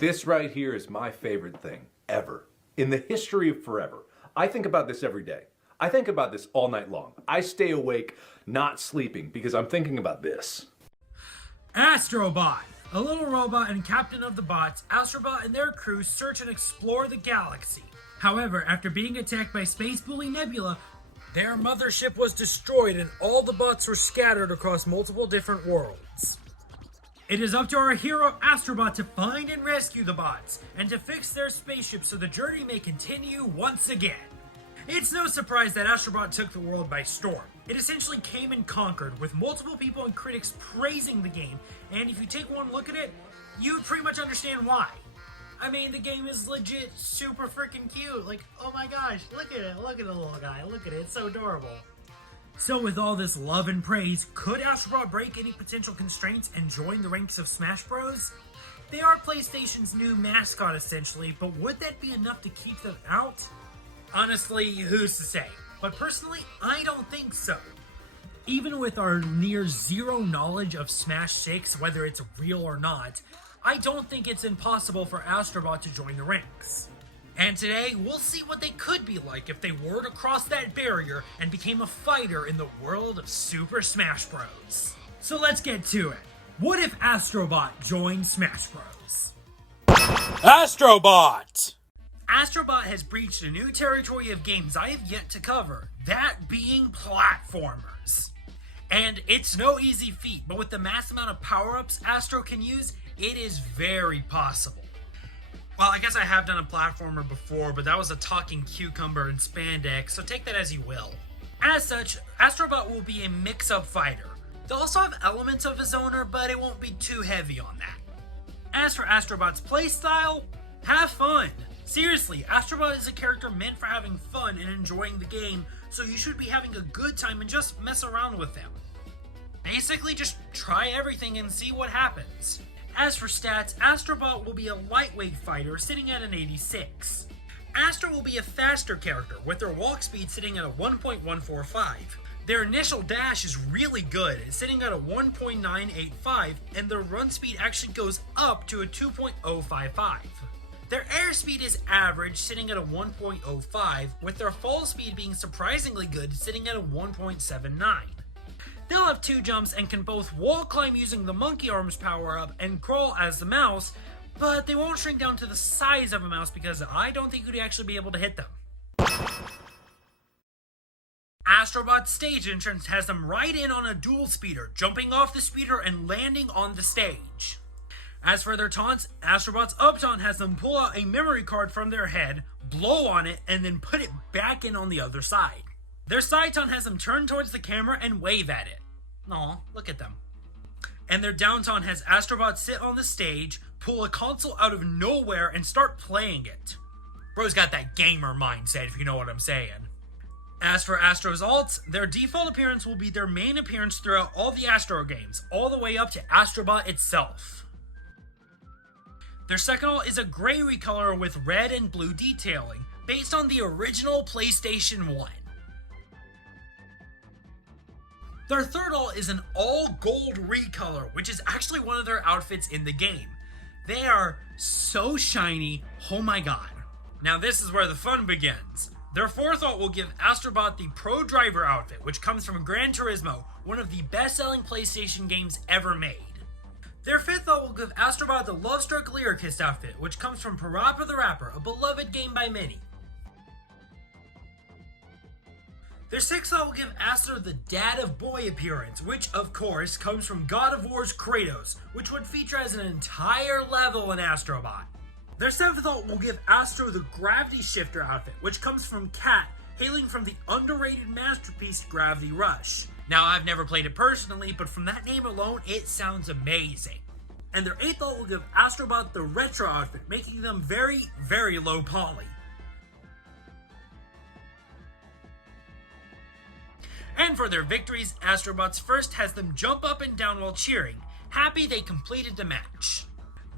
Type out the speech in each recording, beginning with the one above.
This right here is my favorite thing ever. In the history of forever. I think about this every day. I think about this all night long. I stay awake, not sleeping, because I'm thinking about this. Astrobot! A little robot and captain of the bots, Astrobot and their crew search and explore the galaxy. However, after being attacked by Space Bully Nebula, their mothership was destroyed and all the bots were scattered across multiple different worlds. It is up to our hero Astrobot to find and rescue the bots, and to fix their spaceship so the journey may continue once again. It's no surprise that Astrobot took the world by storm. It essentially came and conquered, with multiple people and critics praising the game, and if you take one look at it, you would pretty much understand why. I mean, the game is legit super freaking cute. Like, oh my gosh, look at it, look at the little guy, look at it, it's so adorable. So with all this love and praise, could Astrobot break any potential constraints and join the ranks of Smash Bros? They are PlayStation's new mascot essentially, but would that be enough to keep them out? Honestly, who's to say? But personally, I don't think so. Even with our near zero knowledge of Smash 6, whether it's real or not, I don't think it's impossible for Astrobot to join the ranks. And today, we'll see what they could be like if they were to cross that barrier and became a fighter in the world of Super Smash Bros. So let's get to it. What if Astrobot joined Smash Bros? Astrobot! Astrobot has breached a new territory of games I have yet to cover, that being platformers. And it's no easy feat, but with the mass amount of power-ups Astro can use, it is very possible. Well, I guess I have done a platformer before, but that was a talking cucumber and spandex, so take that as you will. As such, Astrobot will be a mix-up fighter. They'll also have elements of his owner, but it won't be too heavy on that. As for Astrobot's playstyle, have fun. Seriously, Astrobot is a character meant for having fun and enjoying the game, so you should be having a good time and just mess around with him. Basically, just try everything and see what happens. As for stats, Astrobot will be a lightweight fighter sitting at an 86. Astro will be a faster character, with their walk speed sitting at a 1.145. Their initial dash is really good, sitting at a 1.985, and their run speed actually goes up to a 2.055. Their airspeed is average, sitting at a 1.05, with their fall speed being surprisingly good, sitting at a 1.79. They'll have 2 jumps and can both wall climb using the monkey arms power up and crawl as the mouse, but they won't shrink down to the size of a mouse because I don't think you'd actually be able to hit them. Astrobot's stage entrance has them right in on a dual speeder, jumping off the speeder and landing on the stage. As for their taunts, Astrobot's up taunt has them pull out a memory card from their head, blow on it, and then put it back in on the other side. Their side taunt has them turn towards the camera and wave at it. Aw, look at them. And their down taunt has Astrobot sit on the stage, pull a console out of nowhere, and start playing it. Bro's got that gamer mindset, if you know what I'm saying. As for Astro's alts, their default appearance will be their main appearance throughout all the Astro games, all the way up to Astrobot itself. Their second alt is a gray recolor with red and blue detailing, based on the original PlayStation 1. Their third alt is an all-gold recolor, which is actually one of their outfits in the game. They are so shiny, oh my god. Now this is where the fun begins. Their fourth alt will give Astrobot the Pro Driver outfit, which comes from Gran Turismo, one of the best-selling PlayStation games ever made. Their fifth alt will give Astrobot the Lovestruck Lyricist outfit, which comes from Parappa the Rapper, a beloved game by many. Their sixth alt will give Astro the Dad of Boy appearance, which of course comes from God of War's Kratos, which would feature as an entire level in Astrobot. Their seventh alt will give Astro the Gravity Shifter outfit, which comes from Cat, hailing from the underrated masterpiece Gravity Rush. Now, I've never played it personally, but from that name alone, it sounds amazing. And their 8th alt will give Astrobot the Retro outfit, making them very, very low poly. And for their victories, Astrobot's first has them jump up and down while cheering, happy they completed the match.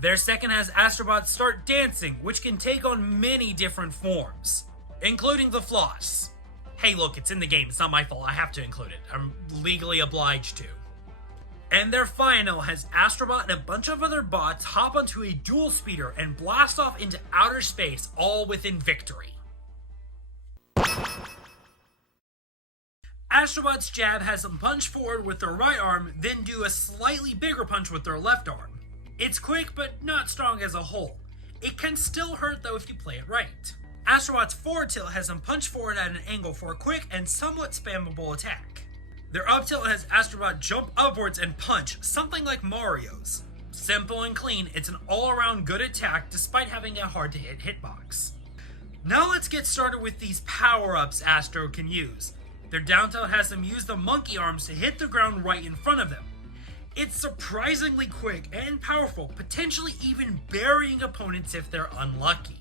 Their second has Astrobot start dancing, which can take on many different forms, including the floss. Hey look, it's in the game, it's not my fault, I have to include it. I'm legally obliged to. And their final has Astrobot and a bunch of other bots hop onto a dual speeder and blast off into outer space, all within victory. Astrobot's jab has them punch forward with their right arm, then do a slightly bigger punch with their left arm. It's quick, but not strong as a whole. It can still hurt though if you play it right. Astrobot's forward tilt has them punch forward at an angle for a quick and somewhat spammable attack. Their up tilt has Astrobot jump upwards and punch, something like Mario's. Simple and clean, it's an all-around good attack despite having a hard to hit hitbox. Now let's get started with these power-ups Astro can use. Their down tilt has them use the monkey arms to hit the ground right in front of them. It's surprisingly quick and powerful, potentially even burying opponents if they're unlucky.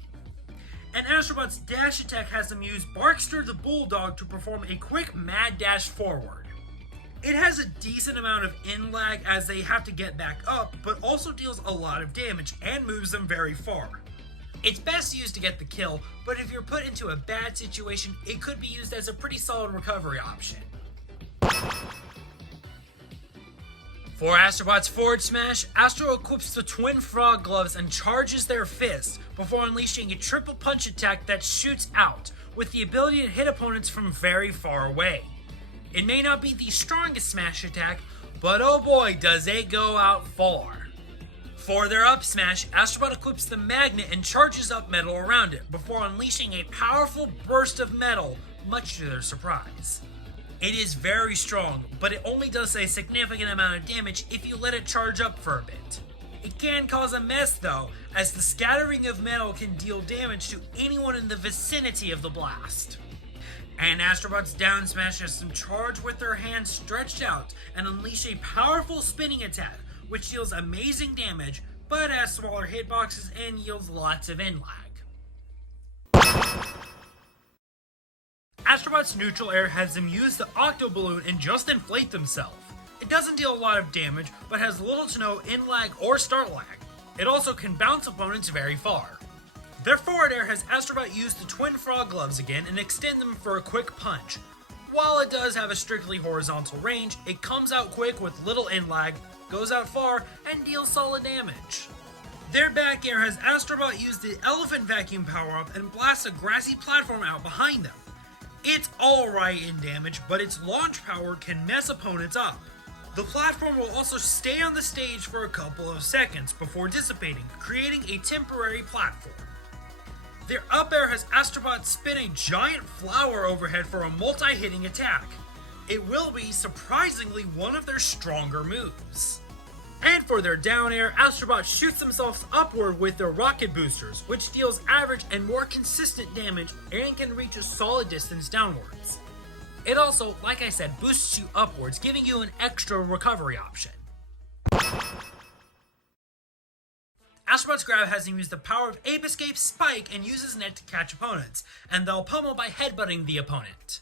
And Astrobot's dash attack has them use Barkster the Bulldog to perform a quick mad dash forward. It has a decent amount of in lag as they have to get back up, but also deals a lot of damage and moves them very far. It's best used to get the kill, but if you're put into a bad situation, it could be used as a pretty solid recovery option. For Astrobot's forward smash, Astro equips the twin frog gloves and charges their fist before unleashing a triple punch attack that shoots out, with the ability to hit opponents from very far away. It may not be the strongest smash attack, but oh boy does it go out far. For their up smash, Astrobot equips the magnet and charges up metal around it, before unleashing a powerful burst of metal, much to their surprise. It is very strong, but it only does a significant amount of damage if you let it charge up for a bit. It can cause a mess though, as the scattering of metal can deal damage to anyone in the vicinity of the blast. And Astrobot's down smash has them charge with their hands stretched out and unleash a powerful spinning attack, which deals amazing damage, but has smaller hitboxes and yields lots of in lag. Astrobot's neutral air has them use the octo balloon and just inflate themselves. It doesn't deal a lot of damage, but has little to no in lag or start lag. It also can bounce opponents very far. Their forward air has Astrobot use the twin frog gloves again and extend them for a quick punch. While it does have a strictly horizontal range, it comes out quick with little in lag, goes out far, and deals solid damage. Their back air has Astrobot use the elephant vacuum power-up and blast a grassy platform out behind them. It's alright in damage, but its launch power can mess opponents up. The platform will also stay on the stage for a couple of seconds before dissipating, creating a temporary platform. Their up air has Astrobot spin a giant flower overhead for a multi-hitting attack. It will be, surprisingly, one of their stronger moves. And for their down air, Astrobot shoots themselves upward with their rocket boosters, which deals average and more consistent damage and can reach a solid distance downwards. It also, like I said, boosts you upwards, giving you an extra recovery option. Astrobot's grab has him use the power of Ape Escape Spike and uses net to catch opponents, and they'll pummel by headbutting the opponent.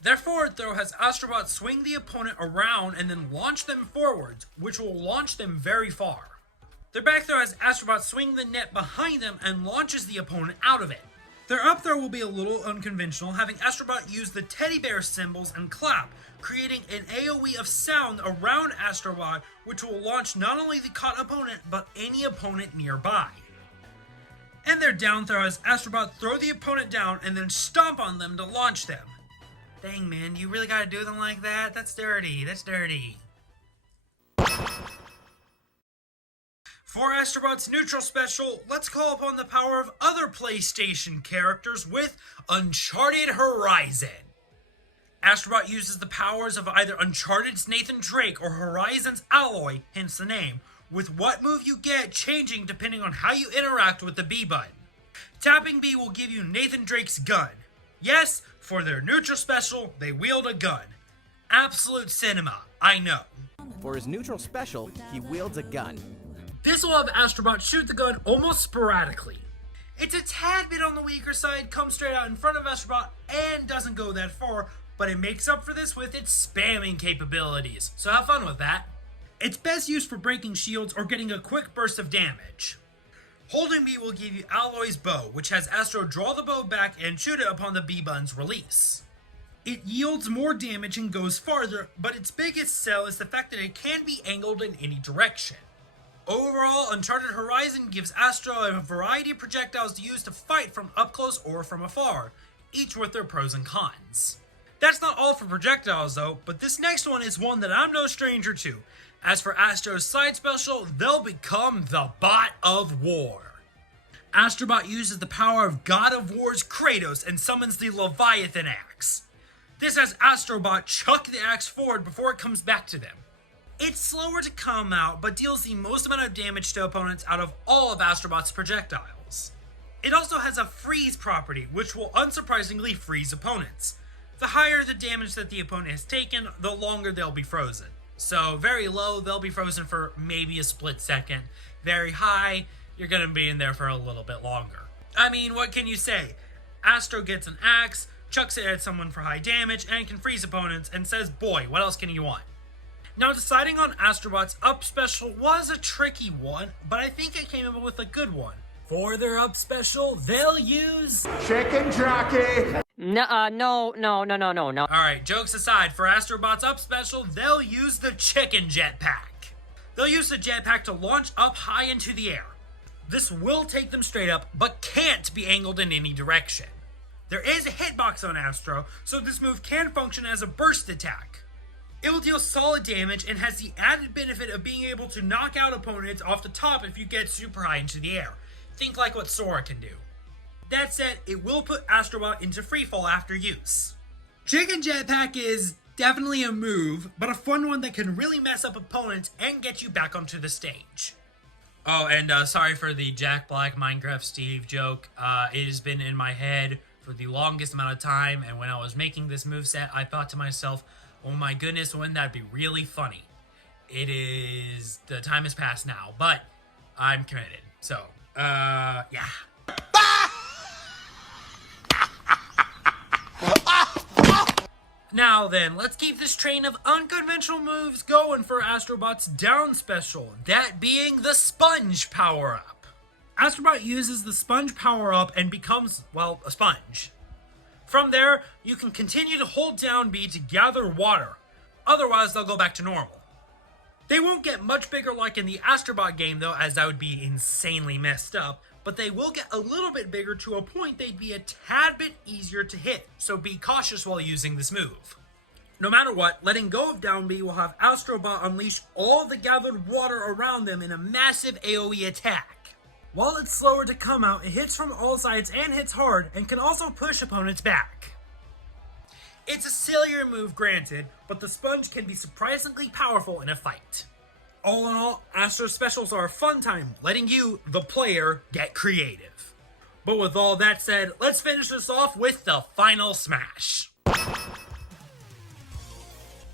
Their forward throw has Astrobot swing the opponent around and then launch them forwards, which will launch them very far. Their back throw has Astrobot swing the net behind them and launches the opponent out of it. Their up throw will be a little unconventional, having Astrobot use the teddy bear symbols and clap, creating an AoE of sound around Astrobot, which will launch not only the caught opponent, but any opponent nearby. And their down throw has Astrobot throw the opponent down and then stomp on them to launch them. Dang man, you really gotta do them like that? That's dirty, that's dirty. For Astrobot's neutral special, let's call upon the power of other PlayStation characters with Uncharted Horizon. Astrobot uses the powers of either Uncharted's Nathan Drake or Horizon's Alloy, hence the name, with what move you get changing depending on how you interact with the B button. Tapping B will give you Nathan Drake's gun. Yes, for their neutral special, they wield a gun. Absolute cinema, I know. For his neutral special, he wields a gun. This will have Astrobot shoot the gun almost sporadically. It's a tad bit on the weaker side, comes straight out in front of Astrobot, and doesn't go that far, but it makes up for this with its spamming capabilities, so have fun with that. It's best used for breaking shields or getting a quick burst of damage. Holding B will give you Alloy's bow, which has Astro draw the bow back and shoot it upon the B button's release. It yields more damage and goes farther, but its biggest sell is the fact that it can be angled in any direction. Overall, Uncharted Horizon gives Astro a variety of projectiles to use to fight from up close or from afar, each with their pros and cons. That's not all for projectiles though, but this next one is one that I'm no stranger to. As for Astro's side special, they'll become the Bot of War. Astrobot uses the power of God of War's Kratos and summons the Leviathan Axe. This has Astrobot chuck the axe forward before it comes back to them. It's slower to come out, but deals the most amount of damage to opponents out of all of Astrobot's projectiles. It also has a freeze property, which will unsurprisingly freeze opponents. The higher the damage that the opponent has taken, the longer they'll be frozen. So very low, they'll be frozen for maybe a split second. Very high, you're gonna be in there for a little bit longer. I mean, what can you say? Astro gets an axe, chucks it at someone for high damage, and can freeze opponents, and says, boy, what else can you want? Now, deciding on Astrobot's up special was a tricky one, but I think I came up with a good one. For their up special, they'll use... Chicken jockey! No. Alright, jokes aside, for Astrobot's up special, they'll use the chicken jetpack. They'll use the jetpack to launch up high into the air. This will take them straight up, but can't be angled in any direction. There is a hitbox on Astro, so this move can function as a burst attack. It will deal solid damage and has the added benefit of being able to knock out opponents off the top if you get super high into the air. Think like what Sora can do. That said, it will put Astrobot into freefall after use. Chicken Jetpack is definitely a move, but a fun one that can really mess up opponents and get you back onto the stage. Oh, and sorry for the Jack Black Minecraft Steve joke. It has been in my head for the longest amount of time, and when I was making this moveset, I thought to myself, oh my goodness, wouldn't that be really funny? The time has passed now, but I'm committed. So, yeah. Now then, let's keep this train of unconventional moves going for Astrobot's down special, that being the Sponge power-up. Astrobot uses the Sponge power-up and becomes, well, a sponge. From there, you can continue to hold down B to gather water, otherwise they'll go back to normal. They won't get much bigger like in the Astrobot game though, as that would be insanely messed up, but they will get a little bit bigger to a point they'd be a tad bit easier to hit, so be cautious while using this move. No matter what, letting go of down B will have Astrobot unleash all the gathered water around them in a massive AoE attack. While it's slower to come out, it hits from all sides and hits hard, and can also push opponents back. It's a sillier move granted, but the sponge can be surprisingly powerful in a fight. All in all, Astro specials are a fun time, letting you, the player, get creative. But with all that said, let's finish this off with the final smash.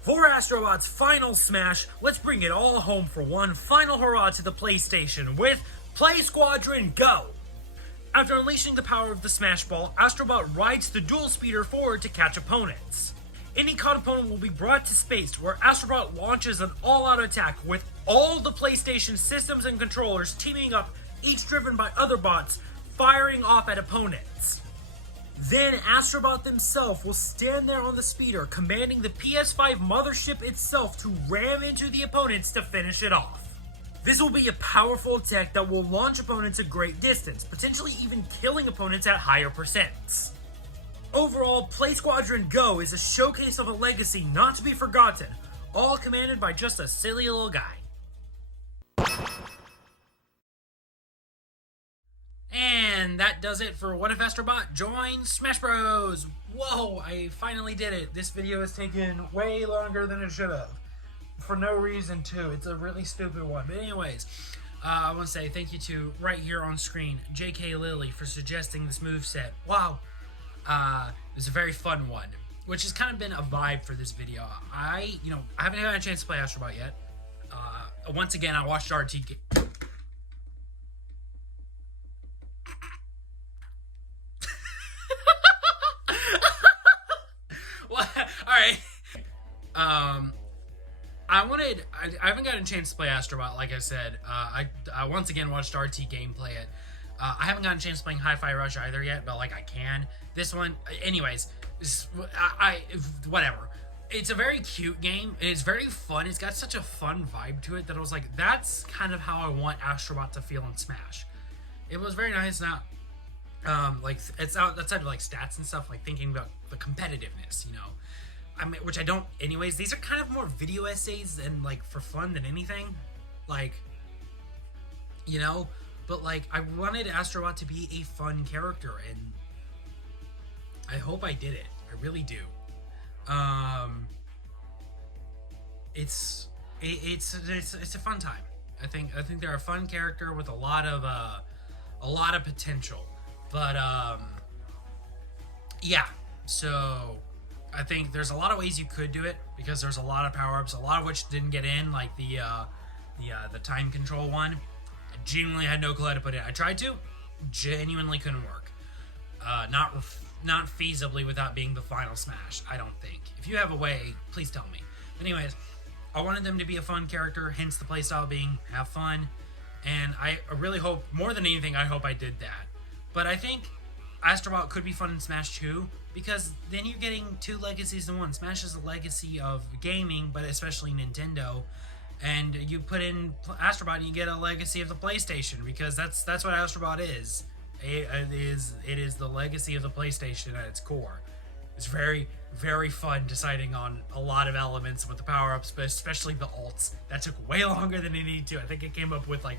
For Astrobot's final smash, let's bring it all home for one final hurrah to the PlayStation with Play Squadron Go! After unleashing the power of the Smash Ball, Astrobot rides the dual speeder forward to catch opponents. Any caught opponent will be brought to space, where Astrobot launches an all-out attack with all the PlayStation systems and controllers teaming up, each driven by other bots, firing off at opponents. Then Astrobot himself will stand there on the speeder, commanding the PS5 mothership itself to ram into the opponents to finish it off. This will be a powerful attack that will launch opponents a great distance, potentially even killing opponents at higher percents. Overall, Play Squadron Go is a showcase of a legacy not to be forgotten, all commanded by just a silly little guy. And that does it for What If Astrobot joins Smash Bros. Whoa, I finally did it. This video has taken way longer than it should have. For no reason too. It's a really stupid one. But anyways, I want to say thank you to, right here on screen, JK Lily for suggesting this moveset. Wow. It was a very fun one, which has kind of been a vibe for this video. I haven't had a chance to play Astrobot yet. Once again, I watched RT Well, alright. I haven't gotten a chance to play Astrobot, like I said. I once again watched RT gameplay it. I haven't gotten a chance playing Hi-Fi Rush either yet, but like I can. This one, anyways, Whatever. It's a very cute game, and it's very fun. It's got such a fun vibe to it that I was like, that's kind of how I want Astrobot to feel in Smash. It was very nice. Now, like, it's outside of like stats and stuff, like thinking about the competitiveness, you know. I mean, which I don't anyways. These are kind of more video essays and like for fun than anything, like, you know. But like, I wanted Astrobot to be a fun character, and I hope I did it. I really do. It's a fun time. I think they're a fun character with a lot of potential. But yeah. So I think there's a lot of ways you could do it, because there's a lot of power-ups, a lot of which didn't get in, like the time control one. I genuinely had no clue how to put it. I tried to, genuinely couldn't work. Not feasibly without being the final Smash, I don't think. If you have a way, please tell me. Anyways, I wanted them to be a fun character, hence the playstyle being have fun. And I really hope, more than anything, I hope I did that. But I think Astrobot could be fun in Smash 2, because then you're getting two legacies in one. Smash is a legacy of gaming, but especially Nintendo. And you put in Astrobot and you get a legacy of the PlayStation, because that's what Astrobot is. It is the legacy of the PlayStation at its core. It's very, very fun deciding on a lot of elements with the power-ups, but especially the ults. That took way longer than it needed to. I think I came up with like,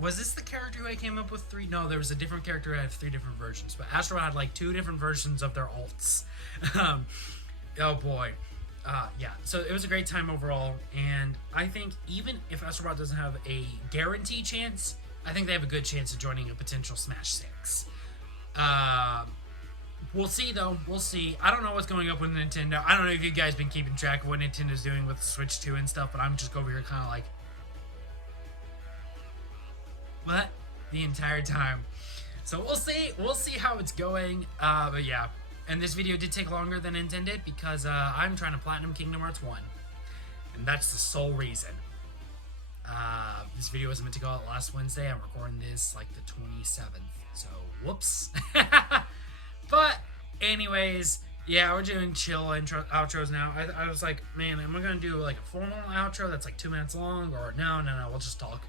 was this the character who I came up with three? No, there was a different character who had 3 different versions, but Astro had like 2 different versions of their ults. Oh boy. Yeah, so it was a great time overall, and I think even if Astrobot doesn't have a guarantee chance, I think they have a good chance of joining a potential Smash 6. We'll see, though. We'll see. I don't know what's going up with Nintendo. I don't know if you guys been keeping track of what Nintendo's doing with the Switch 2 and stuff, but I'm just over here kind of like, what? The entire time. So we'll see. We'll see how it's going. But yeah. And this video did take longer than intended, because I'm trying to platinum Kingdom Hearts 1. And that's the sole reason. This video was meant to go out last Wednesday. I'm recording this like the 27th. So, whoops. But, anyways, yeah, we're doing chill outros now. I was like, man, am I going to do like a formal outro that's like 2 minutes long? Or no, we'll just talk.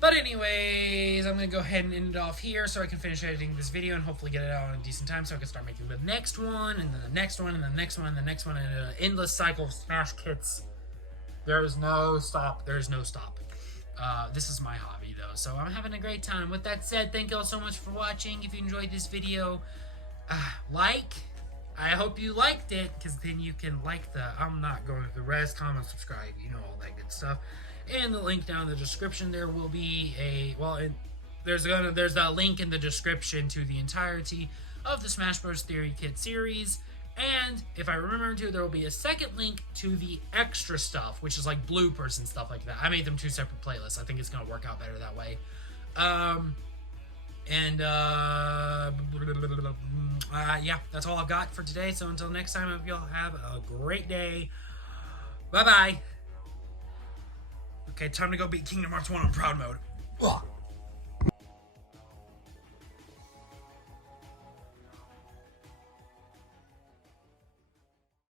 But anyways, I'm going to go ahead and end it off here so I can finish editing this video and hopefully get it out in a decent time so I can start making the next one, and then the next one, and the next one, and the next one, and an endless cycle of Smash kits. There is no stop. There is no stop. This is my hobby, though, so I'm having a great time. With that said, thank you all so much for watching. If you enjoyed this video, I hope you liked it, because then you can like I'm not going to the rest, comment, subscribe, you know, all that good stuff. And the link down in the description, there will be there's a link in the description to the entirety of the Smash Bros. Theory Kit series. And if I remember to, there will be a second link to the extra stuff, which is like bloopers and stuff like that. I made them 2 separate playlists. I think it's going to work out better that way. Yeah, that's all I've got for today. So until next time, I hope y'all have a great day. Bye-bye. Okay, time to go beat Kingdom Hearts 1 on proud mode. Ugh.